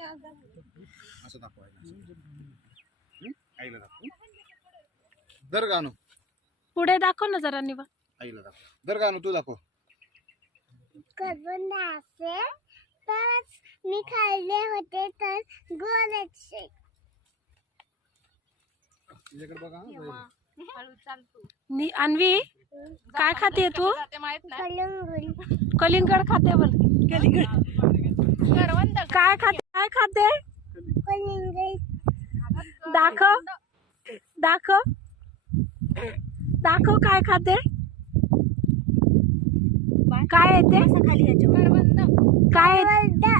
असं दाखवायचं. आईला दाखव. दर गाणं पुढे दाखव ना जरा निवा. आईला दाखव. दर गाणं तू दाखव. करवंदाचे तर मी खाल्ले होते तर गोळ्याचे. तुझ्याकडे बघा. अन्वी काय खाते तू? कलंगूट. कलिंगड खाते बोल. कलिंगड काय खाते? काय खाते? कलिंगूट. दाखव दाखव दाखव काय खाते? काय येते? काय करवंद.